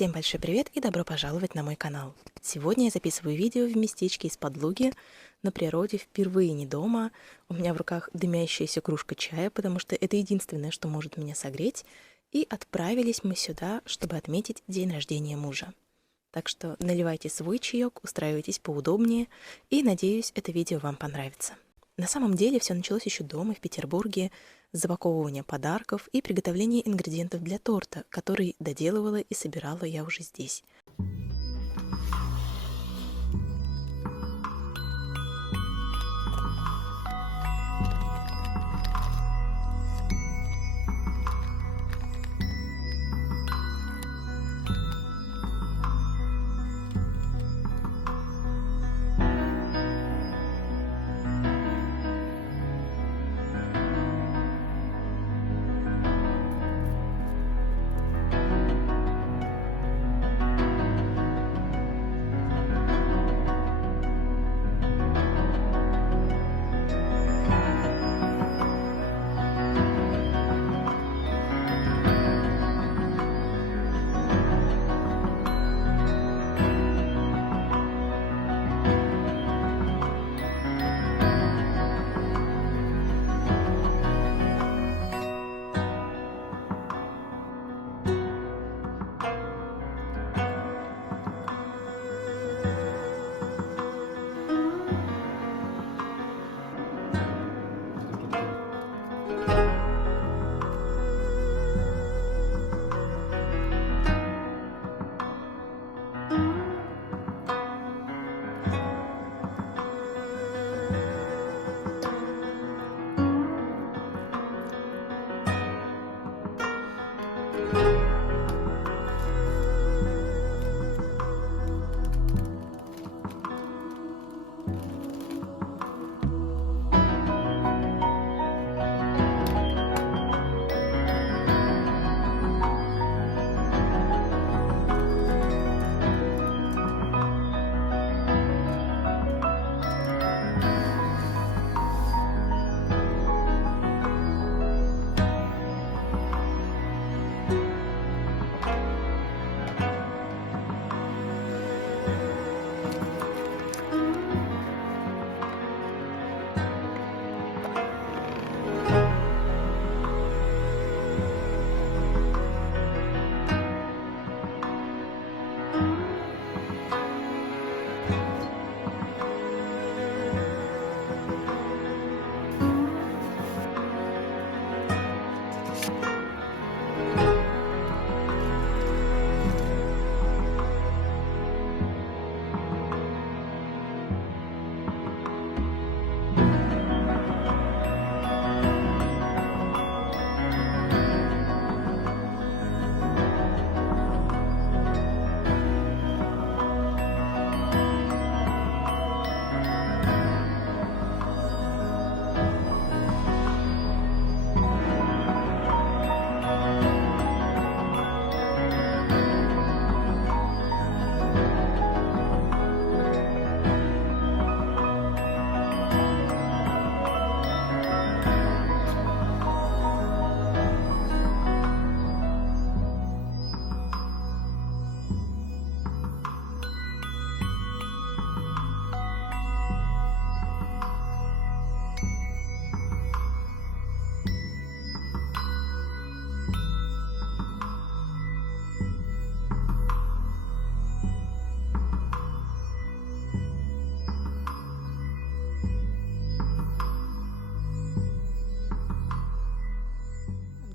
Всем большой привет и добро пожаловать на мой канал. Сегодня я записываю видео в местечке из-под Луги, на природе, впервые не дома. У меня в руках дымящаяся кружка чая, потому что это единственное, что может меня согреть. И отправились мы сюда, чтобы отметить день рождения мужа. Так что наливайте свой чаек, устраивайтесь поудобнее, и надеюсь, это видео вам понравится. На самом деле все началось еще дома, в Петербурге, с запаковывания подарков и приготовления ингредиентов для торта, который доделывала и собирала я уже здесь.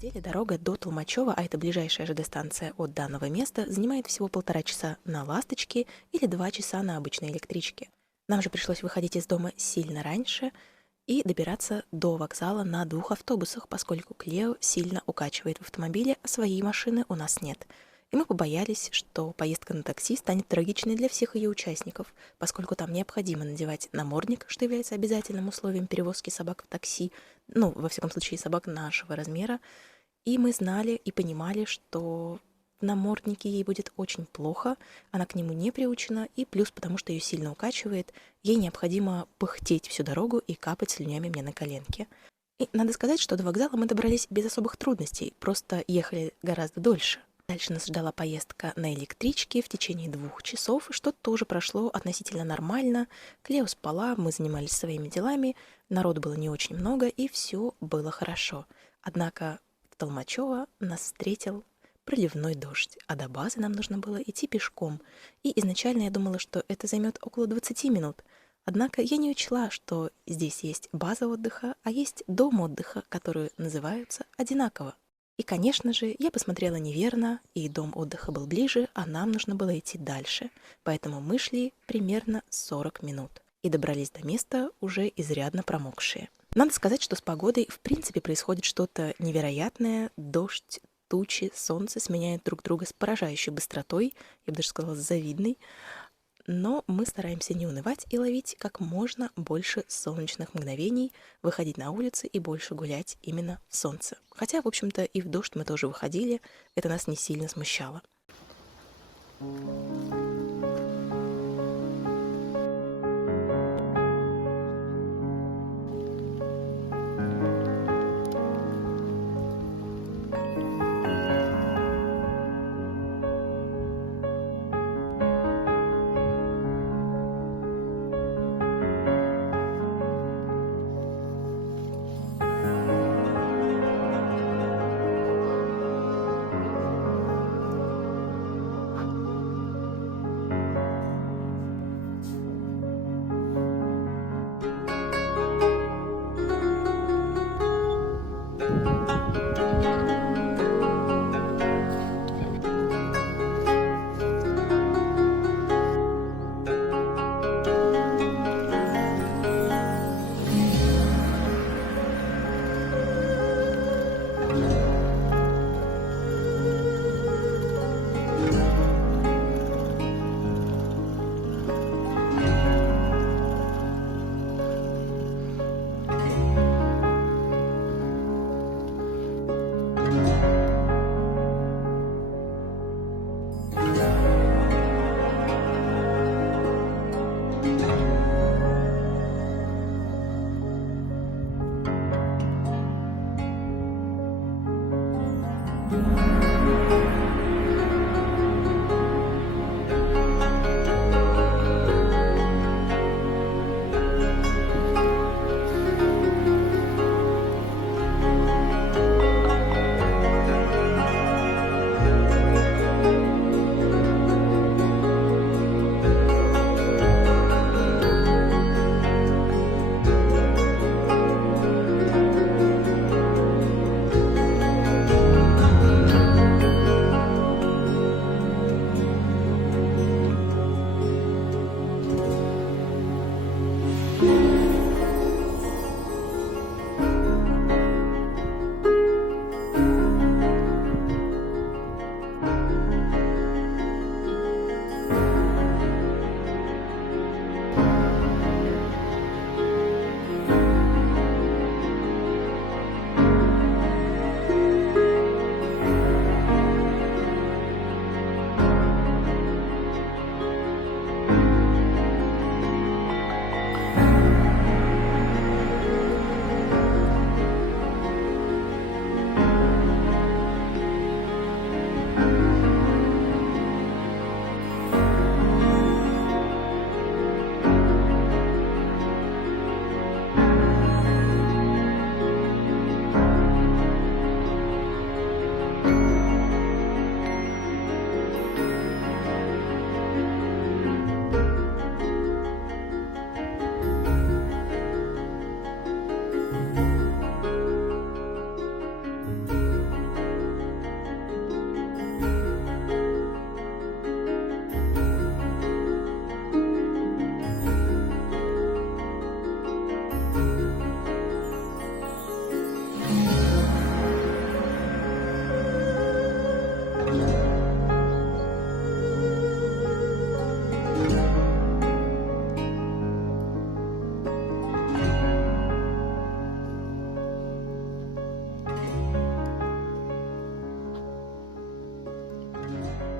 деле дорога до Толмачева, а это ближайшая ЖД-станция от данного места, занимает всего 1,5 часа на «Ласточке» или 2 часа на обычной электричке. Нам же пришлось выходить из дома сильно раньше, и добираться до вокзала на 2 автобусах, поскольку Клео сильно укачивает в автомобиле, а своей машины у нас нет. И мы побоялись, что поездка на такси станет трагичной для всех ее участников, поскольку там необходимо надевать намордник, что является обязательным условием перевозки собак в такси, ну, во всяком случае, собак нашего размера. И мы знали и понимали, что в наморднике ей будет очень плохо, она к нему не приучена, и плюс потому, что ее сильно укачивает, ей необходимо пыхтеть всю дорогу и капать слюнями мне на коленки. И надо сказать, что до вокзала мы добрались без особых трудностей, просто ехали гораздо дольше. Дальше нас ждала поездка на электричке в течение 2 часов, что тоже прошло относительно нормально. Клео спала, мы занимались своими делами, народу было не очень много, и все было хорошо. Однако в Толмачево нас встретил проливной дождь, а до базы нам нужно было идти пешком. И изначально я думала, что это займет около 20 минут. Однако я не учла, что здесь есть база отдыха, а есть дом отдыха, которые называются одинаково. И, конечно же, я посмотрела неверно, и дом отдыха был ближе, а нам нужно было идти дальше. Поэтому мы шли примерно 40 минут и добрались до места уже изрядно промокшие. Надо сказать, что с погодой в принципе происходит что-то невероятное. Дождь, тучи, солнце сменяют друг друга с поражающей быстротой, я бы даже сказала, с завидной. Но мы стараемся не унывать и ловить как можно больше солнечных мгновений, выходить на улицы и больше гулять именно в солнце. Хотя, в общем-то, и в дождь мы тоже выходили, это нас не сильно смущало.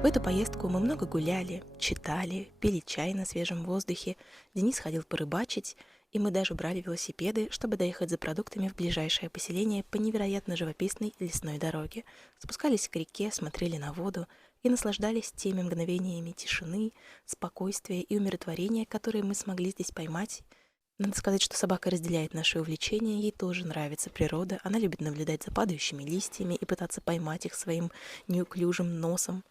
В эту поездку мы много гуляли, читали, пили чай на свежем воздухе, Денис ходил порыбачить, и мы даже брали велосипеды, чтобы доехать за продуктами в ближайшее поселение по невероятно живописной лесной дороге. Спускались к реке, смотрели на воду и наслаждались теми мгновениями тишины, спокойствия и умиротворения, которые мы смогли здесь поймать. Надо сказать, что собака разделяет наши увлечения, ей тоже нравится природа, она любит наблюдать за падающими листьями и пытаться поймать их своим неуклюжим носом.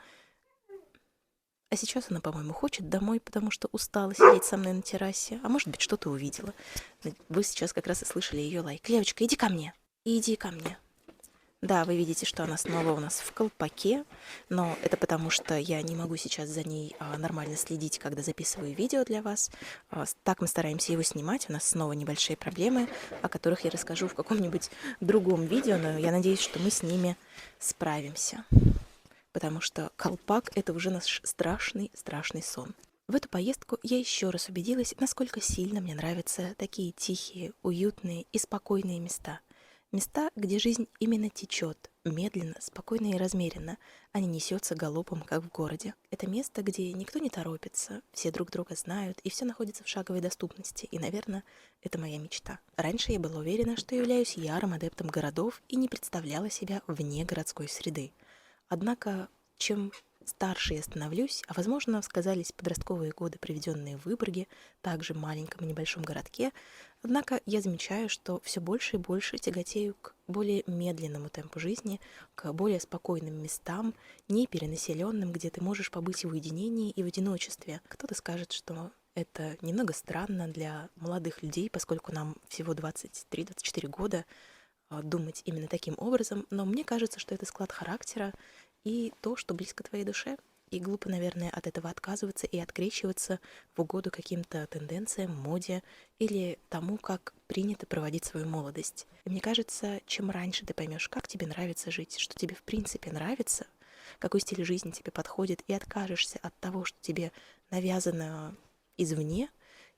А сейчас она, по-моему, хочет домой, потому что устала сидеть со мной на террасе. А может быть, что-то увидела. Вы сейчас как раз и слышали ее лайк. Левочка, иди ко мне. Иди ко мне. Да, вы видите, что она снова у нас в колпаке, но это потому, что я не могу сейчас за ней нормально следить, когда записываю видео для вас. Так мы стараемся его снимать. У нас снова небольшие проблемы, о которых я расскажу в каком-нибудь другом видео, но я надеюсь, что мы с ними справимся. Потому что колпак – это уже наш страшный сон. В эту поездку я еще раз убедилась, насколько сильно мне нравятся такие тихие, уютные и спокойные места. Места, где жизнь именно течет, медленно, спокойно и размеренно, а не несется галопом, как в городе. Это место, где никто не торопится, все друг друга знают, и все находится в шаговой доступности. И, наверное, это моя мечта. Раньше я была уверена, что являюсь ярым адептом городов и не представляла себя вне городской среды. Однако, чем старше я становлюсь, а возможно, сказались подростковые годы, проведенные в Выборге, также маленьком и небольшом городке, однако я замечаю, что все больше и больше тяготею к более медленному темпу жизни, к более спокойным местам, не перенаселенным, где ты можешь побыть в уединении и в одиночестве. Кто-то скажет, что это немного странно для молодых людей, поскольку нам всего 23-24 года, думать именно таким образом, но мне кажется, что это склад характера и то, что близко твоей душе. И глупо, наверное, от этого отказываться и открещиваться в угоду каким-то тенденциям, моде или тому, как принято проводить свою молодость. И мне кажется, чем раньше ты поймешь, как тебе нравится жить, что тебе в принципе нравится, какой стиль жизни тебе подходит, и откажешься от того, что тебе навязано извне,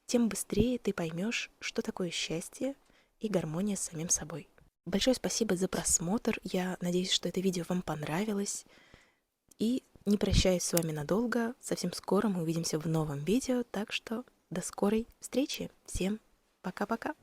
тем быстрее ты поймешь, что такое счастье и гармония с самим собой. Большое спасибо за просмотр. Я надеюсь, что это видео вам понравилось. И не прощаюсь с вами надолго. Совсем скоро мы увидимся в новом видео. Так что до скорой встречи. Всем пока-пока.